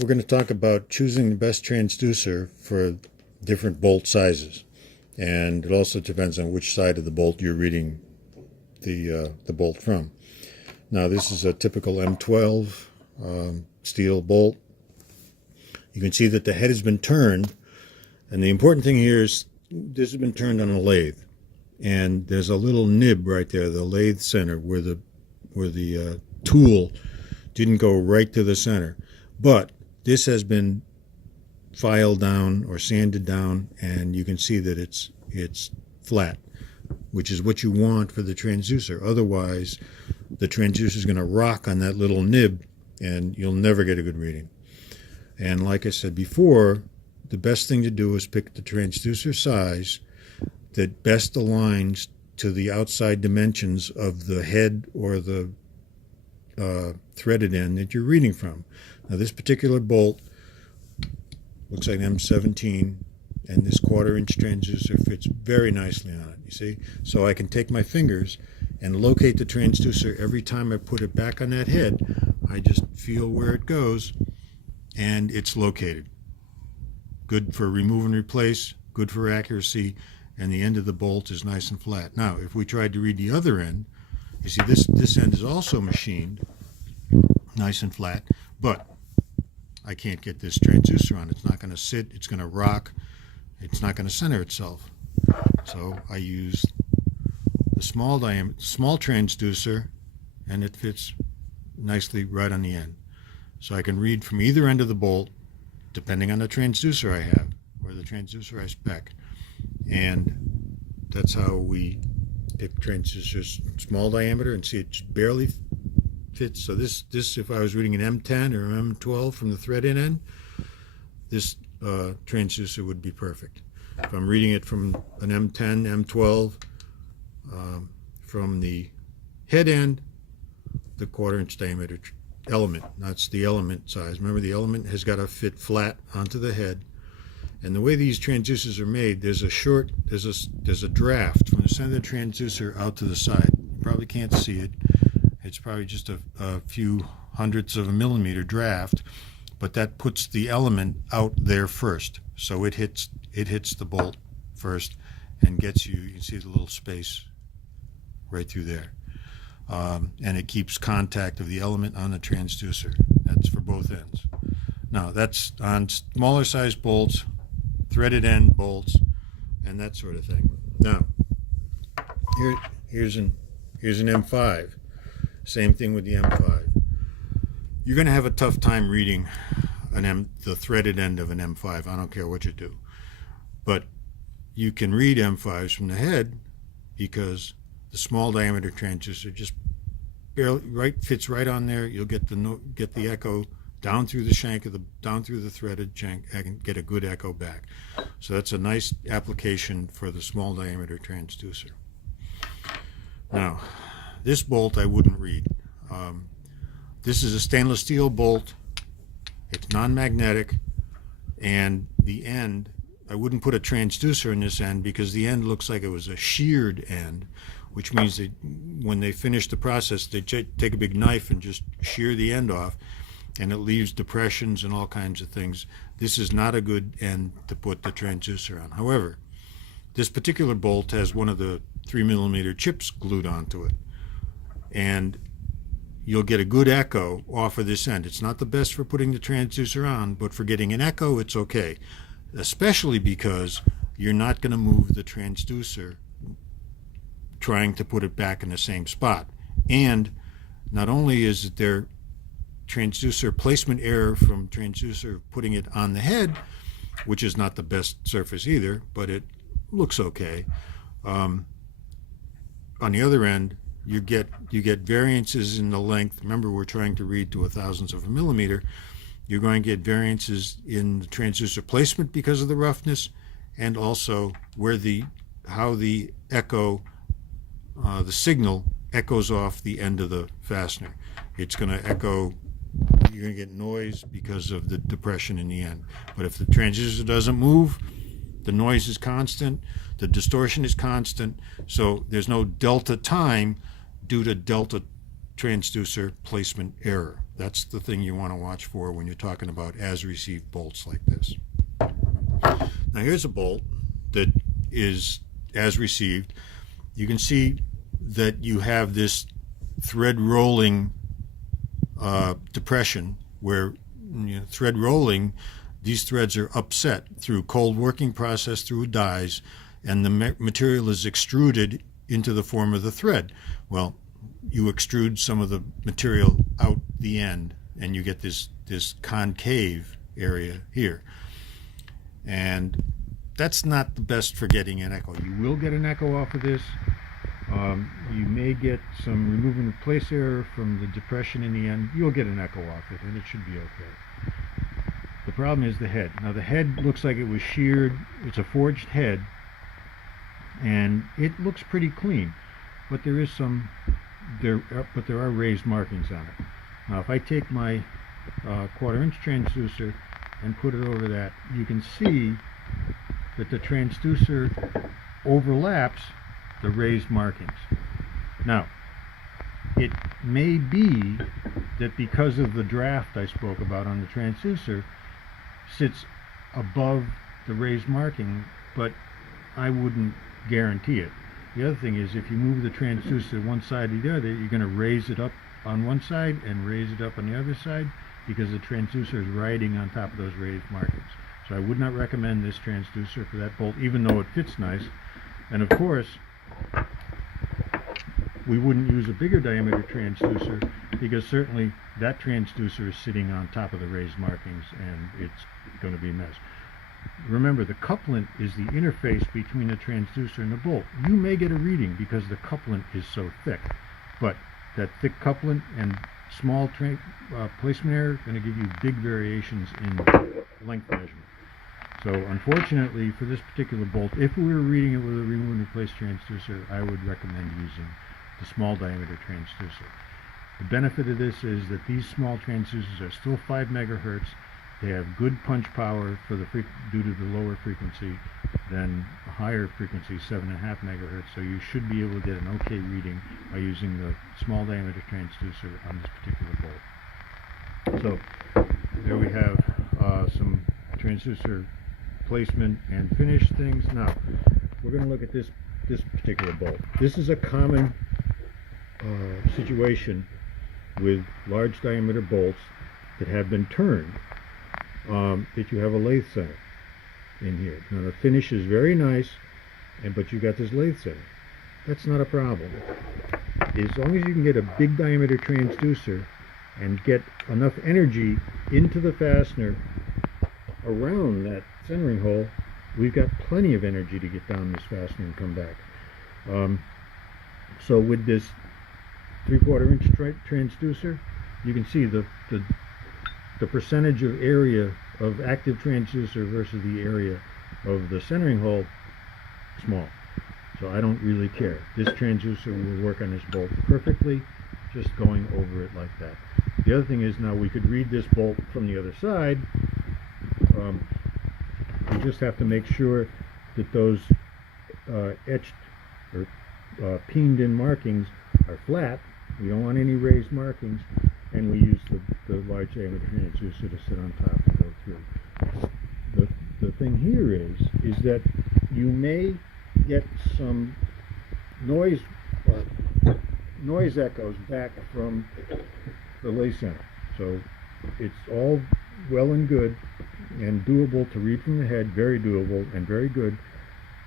we're going to talk about choosing the best transducer for different bolt sizes. And it also depends on which side of the bolt you're reading the bolt from. Now, this is a typical M12 steel bolt. You can see that the head has been turned, and the important thing here is this has been turned on a lathe, and there's a little nib right there, the lathe center, where the tool didn't go right to the center. But this has been filed down or sanded down, and you can see that it's flat, which is what you want for the transducer. Otherwise, the transducer is going to rock on that little nib, and you'll never get a good reading. And like I said before, the best thing to do is pick the transducer size that best aligns to the outside dimensions of the head or the threaded end that you're reading from. Now, this particular bolt looks like an M17, and this 1/4-inch transducer fits very nicely on it, you see? So I can take my fingers and locate the transducer every time I put it back on that head. I just feel where it goes, and it's located. Good for remove and replace, good for accuracy, and the end of the bolt is nice and flat. Now, if we tried to read the other end, you see this end is also machined, nice and flat, but I can't get this transducer on. It's not going to sit, it's going to rock, it's not going to center itself. So I use the small transducer, and it fits nicely right on the end. So I can read from either end of the bolt, depending on the transducer I have, or the transducer I spec. And that's how we pick transducers, small diameter, and see it barely fits. So this if I was reading an M10 or M12 from the thread end, this transducer would be perfect. If I'm reading it from an M10, M12, from the head end, the 1/4-inch diameter element. That's the element size. Remember, the element has got to fit flat onto the head. And the way these transducers are made, there's a draft from the center of the transducer out to the side. You probably can't see it. It's probably just a few hundredths of a millimeter draft, but that puts the element out there first. So it hits the bolt first and gets you can see the little space right through there. And it keeps contact of the element on the transducer. That's for both ends. Now, that's on smaller size bolts, threaded end bolts, and that sort of thing. Now, here's an M5. Same thing with the M5. You're going to have a tough time reading the threaded end of an M5. I don't care what you do. But you can read M5s from the head because the small diameter transducer just barely fits right on there. You'll get the echo down through the shank down through the threaded shank. I can get a good echo back. So that's a nice application for the small diameter transducer. Now, this bolt I wouldn't read. This is a stainless steel bolt. It's non-magnetic, and the end, I wouldn't put a transducer in this end because the end looks like it was a sheared end, which means that when they finish the process, they take a big knife and just shear the end off, and it leaves depressions and all kinds of things. This is not a good end to put the transducer on. However, this particular bolt has one of the 3mm chips glued onto it, and you'll get a good echo off of this end. It's not the best for putting the transducer on, but for getting an echo, it's okay, especially because you're not going to move the transducer trying to put it back in the same spot. And not only is there transducer placement error from transducer putting it on the head, which is not the best surface either, but it looks okay. On the other end, you get variances in the length. Remember, we're trying to read to a thousandth of a millimeter. You're going to get variances in the transducer placement because of the roughness, and also how the echo, the signal echoes off the end of the fastener. It's going to echo. You're going to get noise because of the depression in the end. But if the transducer doesn't move, the noise is constant, the distortion is constant, so there's no delta time due to delta transducer placement error. That's the thing you want to watch for when you're talking about as received bolts like this. Now here's a bolt that is as received. You can see that you have this thread rolling depression where, you know, thread rolling, these threads are upset through cold working process through dies, and the material is extruded into the form of the thread. Well, you extrude some of the material out the end and you get this concave area here, and that's not the best for getting an echo. You will get an echo off of this. You may get some remove and replace error from the depression in the end. You'll get an echo off it and it should be okay. The problem is the head. Now the head looks like it was sheared. It's a forged head and it looks pretty clean, but there are raised markings on it. Now if I take my 1/4 inch transducer and put it over that, you can see that the transducer overlaps the raised markings. Now it may be that because of the draft I spoke about on the transducer sits above the raised marking, but I wouldn't guarantee it. The other thing is, if you move the transducer one side or the other, you're going to raise it up on one side and raise it up on the other side because the transducer is riding on top of those raised markings. So I would not recommend this transducer for that bolt, even though it fits nice. And of course, we wouldn't use a bigger diameter transducer because certainly that transducer is sitting on top of the raised markings and it's going to be a mess. Remember, the couplant is the interface between the transducer and the bolt. You may get a reading because the couplant is so thick, but that thick couplant and small placement error are going to give you big variations in length measurement. So unfortunately for this particular bolt, if we were reading it with a remove and replace transducer, I would recommend using the small diameter transducer. The benefit of this is that these small transducers are still 5 megahertz. They have good punch power for the due to the lower frequency than a higher frequency, 7.5 megahertz. So you should be able to get an okay reading by using the small diameter transducer on this particular bolt. So there we have some transducer placement and finish things. Now we're going to look at this particular bolt. This is a common situation with large diameter bolts that have been turned. That you have a lathe center in here. Now the finish is very nice, but you got this lathe center. That's not a problem. As long as you can get a big diameter transducer and get enough energy into the fastener around that centering hole, we've got plenty of energy to get down this fastener and come back. So with this 3/4 inch transducer, you can see the percentage of area of active transducer versus the area of the centering hole, small. So I don't really care. This transducer will work on this bolt perfectly, just going over it like that. The other thing is, now we could read this bolt from the other side. We just have to make sure that those etched or peened in markings are flat. We don't want any raised markings, and we use the large diameter transducer to sit on top and go through. The thing here is that you may get some noise echoes back from the lathe center. So it's all well and good and doable to read from the head, very doable and very good,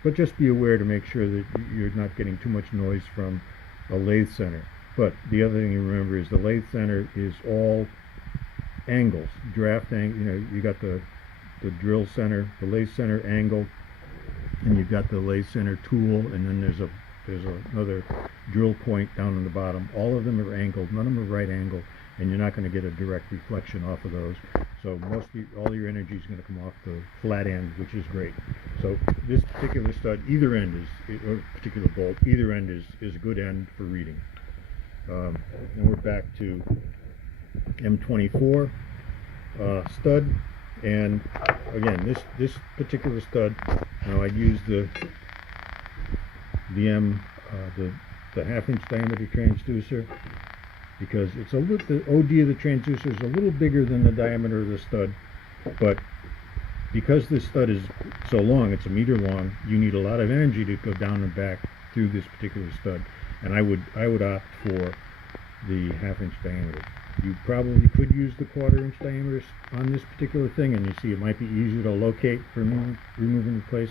but just be aware to make sure that you're not getting too much noise from a lathe center. But the other thing you remember is the lathe center is all angles, draft angle. You know, you got the drill center, the lathe center angle, and you've got the lathe center tool, and then there's another drill point down on the bottom. All of them are angled, none of them are right angle, and you're not going to get a direct reflection off of those. So all your energy is going to come off the flat end, which is great. So this particular stud, either end or particular bolt, either end is a good end for reading. And we're back to M24 stud, and again this particular stud, I'd use the M the 1/2 inch diameter transducer, because it's a little, the OD of the transducer is a little bigger than the diameter of the stud, but because this stud is so long, it's a meter long, you need a lot of energy to go down and back through this particular stud. And I would opt for the 1/2 inch diameter. You probably could use the 1/4 inch diameter on this particular thing, and you see it might be easier to locate for remove and replace.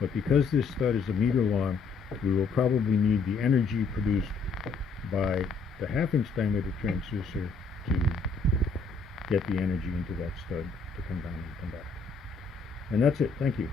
But because this stud is a meter long, we will probably need the energy produced by the 1/2 inch diameter transducer to get the energy into that stud to come down and come back. And that's it. Thank you.